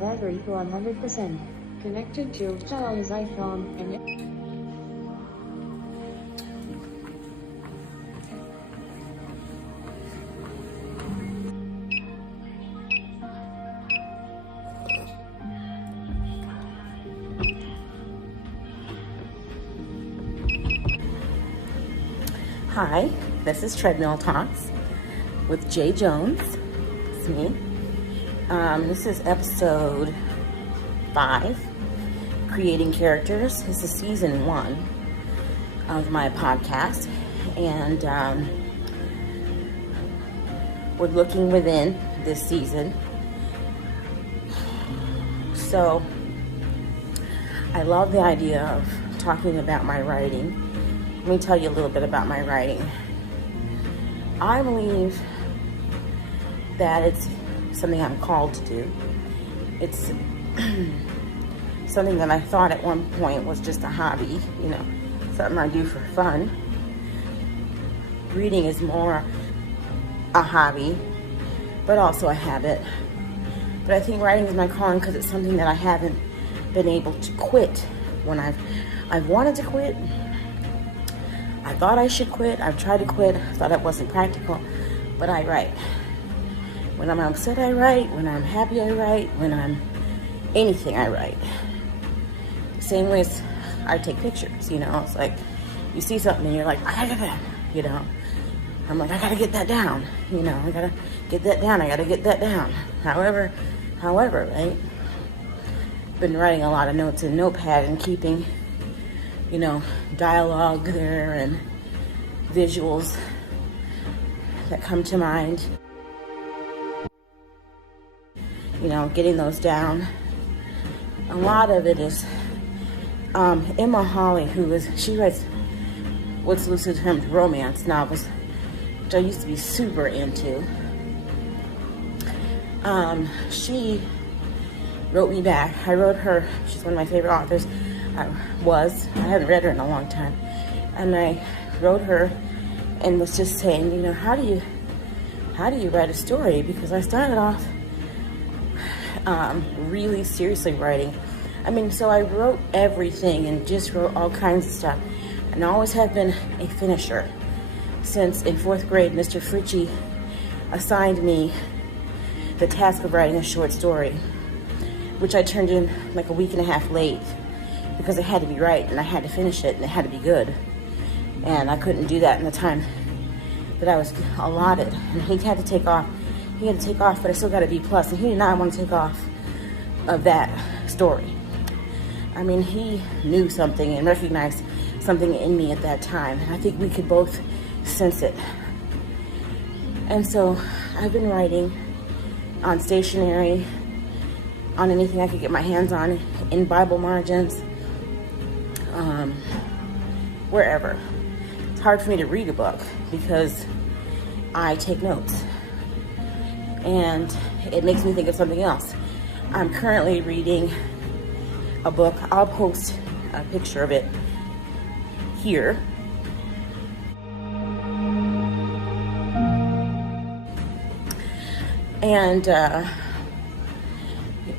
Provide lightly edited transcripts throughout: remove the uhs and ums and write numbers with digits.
battery to 100%. Connected to Charles' iPhone and Hi, this is Treadmill Talks with Jay Jones. It's me. This is episode 5, Creating Characters. This is season 1 of my podcast, and we're looking within this season. So I love the idea of talking about my writing. Let me tell you a little bit about my writing. I believe that it's something I'm called to do. It's something that I thought at one point was just a hobby, something I do for fun. Reading is more a hobby, but also a habit. But I think writing is my calling because it's something that I haven't been able to quit. When I've wanted to quit, I thought I should quit. I've tried to quit. I thought it wasn't practical, but I write. When I'm upset, I write. When I'm happy, I write. When I'm anything, I write. The same way as I take pictures, It's like you see something and you're like, I gotta get that, I'm like, I gotta get that down, I gotta get that down. I gotta get that down. However, right? Been writing a lot of notes in Notepad and keeping dialogue there and visuals that come to mind. Getting those down. A lot of it is Emma Hawley, she writes what's loosely termed romance novels, which I used to be super into. She wrote me back. I wrote her. She's one of my favorite authors. I haven't read her in a long time, and I wrote her and was just saying, how do you write a story? Because I started off really seriously writing. So I wrote everything and just wrote all kinds of stuff, and I always have been a finisher. Since in 4th grade, Mr. Fritchie assigned me the task of writing a short story, which I turned in like a week and a half late, because it had to be right and I had to finish it and it had to be good. And I couldn't do that in the time that I was allotted. And he had to take off. But I still got a B+, and he did not want to take off of that story. He knew something and recognized something in me at that time. And I think we could both sense it. And so I've been writing on stationery, on anything I could get my hands on, in Bible margins, wherever. It's hard for me to read a book because I take notes, and it makes me think of something else. I'm currently reading a book. I'll post a picture of it here. And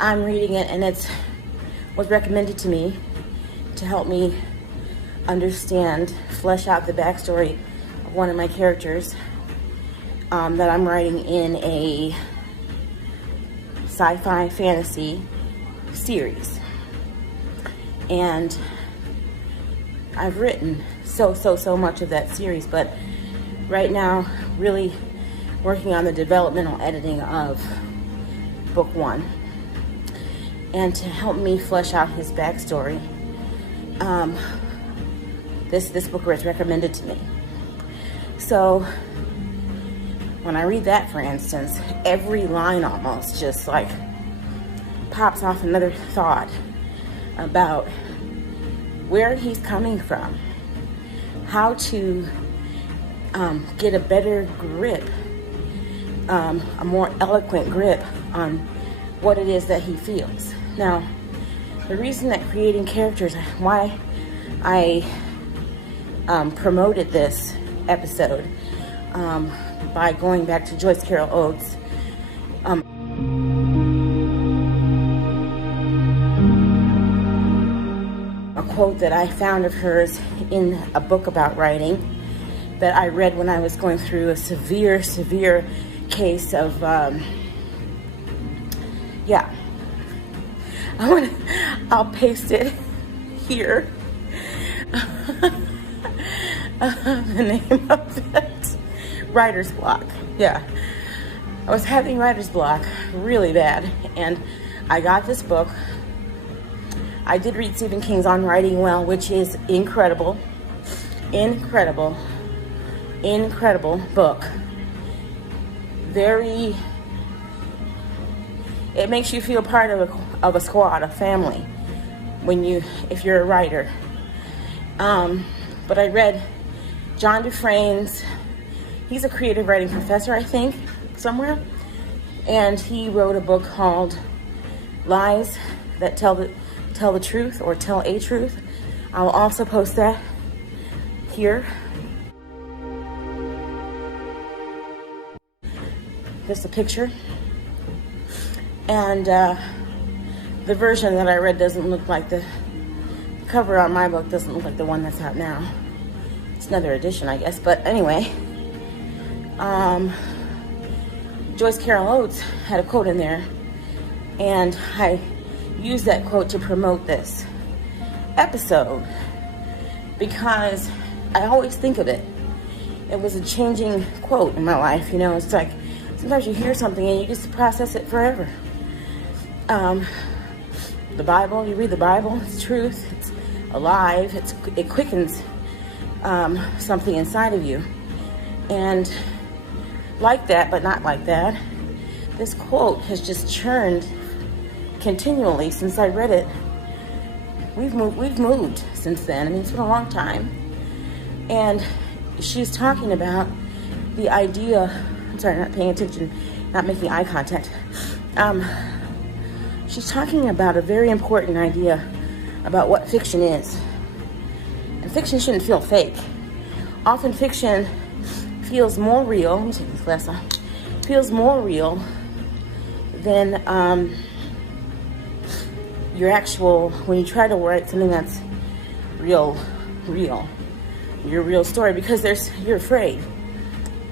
I'm reading it, and it was recommended to me to help me flesh out the backstory of one of my characters that I'm writing in a sci-fi fantasy series. And I've written so much of that series, but right now really working on the developmental editing of book 1. And to help me flesh out his backstory, this book was recommended to me. So when I read that, for instance, every line almost just like pops off another thought about where he's coming from, how to get a better grip, a more eloquent grip on what it is that he feels. Now, the reason that creating characters, why I promoted this episode by going back to Joyce Carol Oates. quote that I found of hers in a book about writing that I read when I was going through a severe case of, I'll paste it here. The name of it, writer's block. Yeah, I was having writer's block really bad, and I got this book. I did read Stephen King's On Writing Well, which is incredible book. It makes you feel part of a squad, a family, if you're a writer. But I read John Dufresne's, he's a creative writing professor, I think, somewhere, and he wrote a book called Lies That Tell the Truth, or Tell a Truth. I'll also post that here. Just a picture. And the version that I read doesn't look like the cover on my book doesn't look like the one that's out now. It's another edition, I guess. But anyway, Joyce Carol Oates had a quote in there, and I used that quote to promote this episode because I always think of it. It was a changing quote in my life. You know, it's like sometimes you hear something and you just process it forever. The Bible, you read the Bible, it's truth, it's alive, it quickens something inside of you. And like that, but not like that, this quote has just churned continually since I read it. We've moved since then. I mean, it's been a long time. And she's talking about the idea, I'm sorry, not paying attention, not making eye contact. She's talking about a very important idea about what fiction is. And fiction shouldn't feel fake. Often fiction feels more real, let me take this glass off, feels more real than your actual, when you try to write something that's real, your real story, because you're afraid.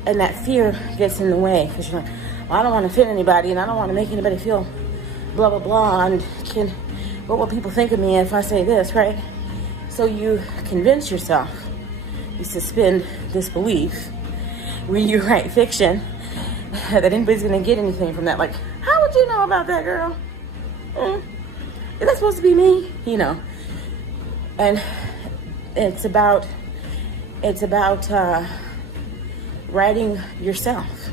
And that fear gets in the way, because you're like, well, I don't want to offend anybody, and I don't want to make anybody feel blah, blah, blah, and what will people think of me if I say this, right? So you convince yourself, you suspend disbelief when you write fiction that anybody's going to get anything from that. Like, how would you know about that, girl? Is that supposed to be me? You know. And it's about writing yourself.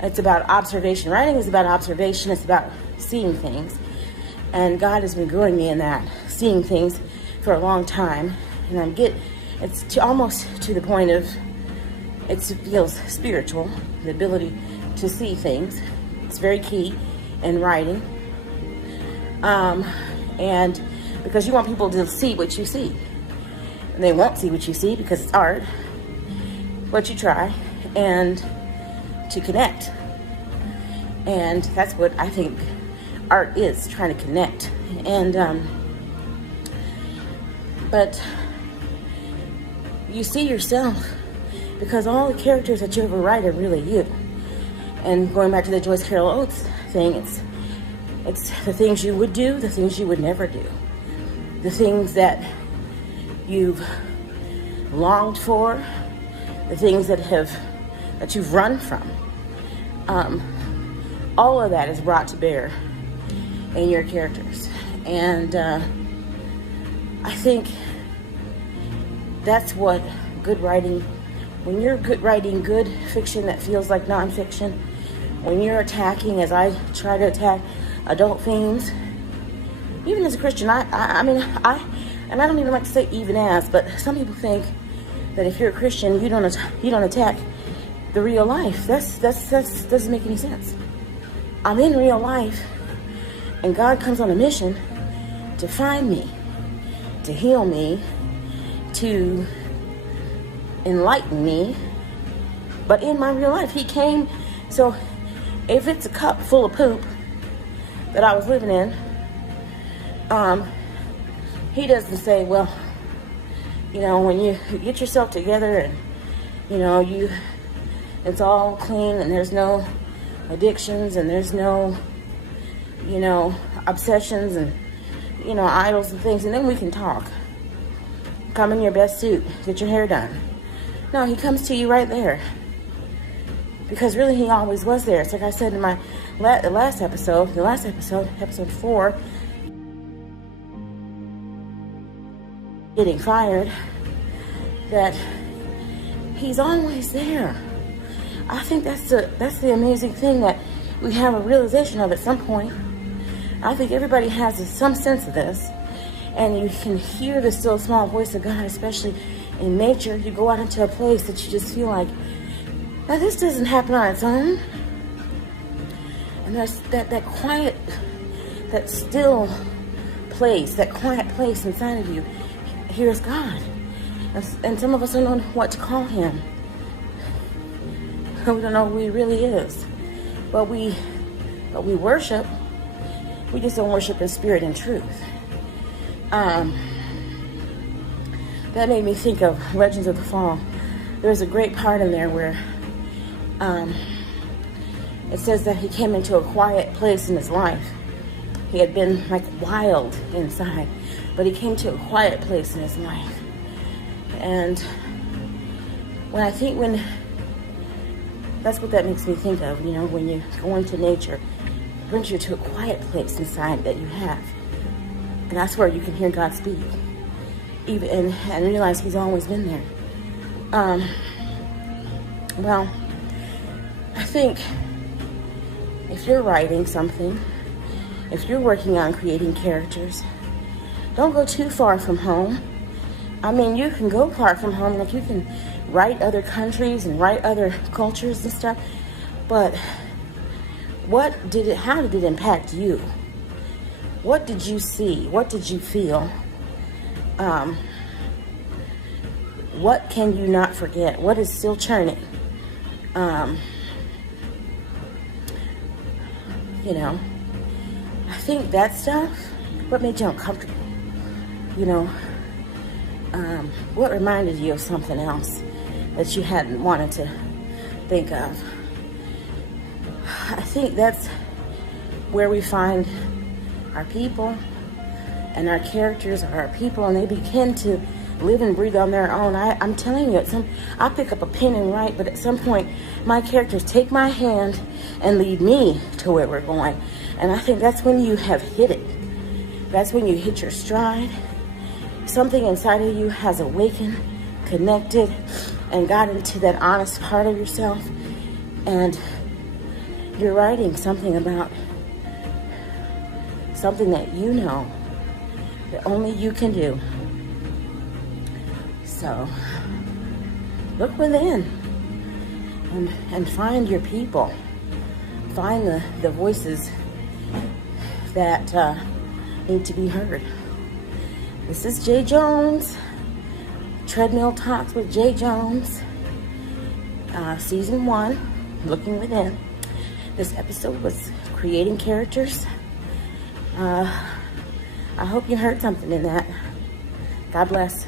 It's about observation. Writing is about observation. It's about seeing things. And God has been growing me in that, seeing things for a long time. And it's almost to the point of, it feels spiritual, the ability to see things. It's very key in writing. And because you want people to see what you see. And they won't see what you see because it's art. But you try and to connect. And that's what I think art is, trying to connect. And but you see yourself, because all the characters that you ever write are really you. And going back to the Joyce Carol Oates thing, it's the things you would do, the things you would never do, the things that you've longed for, the things that you've run from. All of that is brought to bear in your characters. And I think that's what good writing, when you're writing good fiction that feels like nonfiction, when you're attacking, as I try to attack, adult themes, even as a Christian, I mean, and I don't even like to say even as, but some people think that if you're a Christian, you don't attack the real life. That doesn't make any sense. I'm in real life, and God comes on a mission to find me, to heal me, to enlighten me. But in my real life, He came. So if it's a cup full of poop that I was living in, he doesn't say, well, you know, when you get yourself together and, you know, it's all clean and there's no addictions and there's no, you know, obsessions and, you know, idols and things, and then we can talk. Come in your best suit, get your hair done. No, he comes to you right there. Because really, he always was there. It's like I said in my last episode, episode 4, getting fired, that he's always there. I think that's the amazing thing, that we have a realization of at some point. I think everybody has some sense of this, and you can hear the still small voice of God, especially in nature. You go out into a place that you just feel like, now this doesn't happen on its own. And there's that quiet, that still place, that quiet place inside of you. Here's God. And some of us don't know what to call him. We don't know who he really is. But we worship. We just don't worship in spirit and truth. That made me think of Legends of the Fall. There's a great part in there where it says that he came into a quiet place in his life. He had been like wild inside, but he came to a quiet place in his life. And when that's what that makes me think of, you know, when you go into nature, it brings you to a quiet place inside that you have. And that's where you can hear God speak, even and realize he's always been there. Well, I think if you're writing something, if you're working on creating characters, don't go too far from home. I mean, you can go far from home, like you can write other countries and write other cultures and stuff, but how did it impact you? What did you see? What did you feel? What can you not forget? What is still churning? You know, I think that stuff, what made you uncomfortable? You know, what reminded you of something else that you hadn't wanted to think of? I think that's where we find our people, and our characters are our people, and they begin to live and breathe on their own. I'm telling you, I pick up a pen and write, but at some point, my characters take my hand and lead me to where we're going. And I think that's when you have hit it. That's when you hit your stride. Something inside of you has awakened, connected, and got into that honest part of yourself. And you're writing something about something that you know that only you can do. So look within and find your people. Find the voices that need to be heard. This is Jay Jones, Treadmill Talks with Jay Jones, Season 1, Looking Within. This episode was creating characters. I hope you heard something in that. God bless.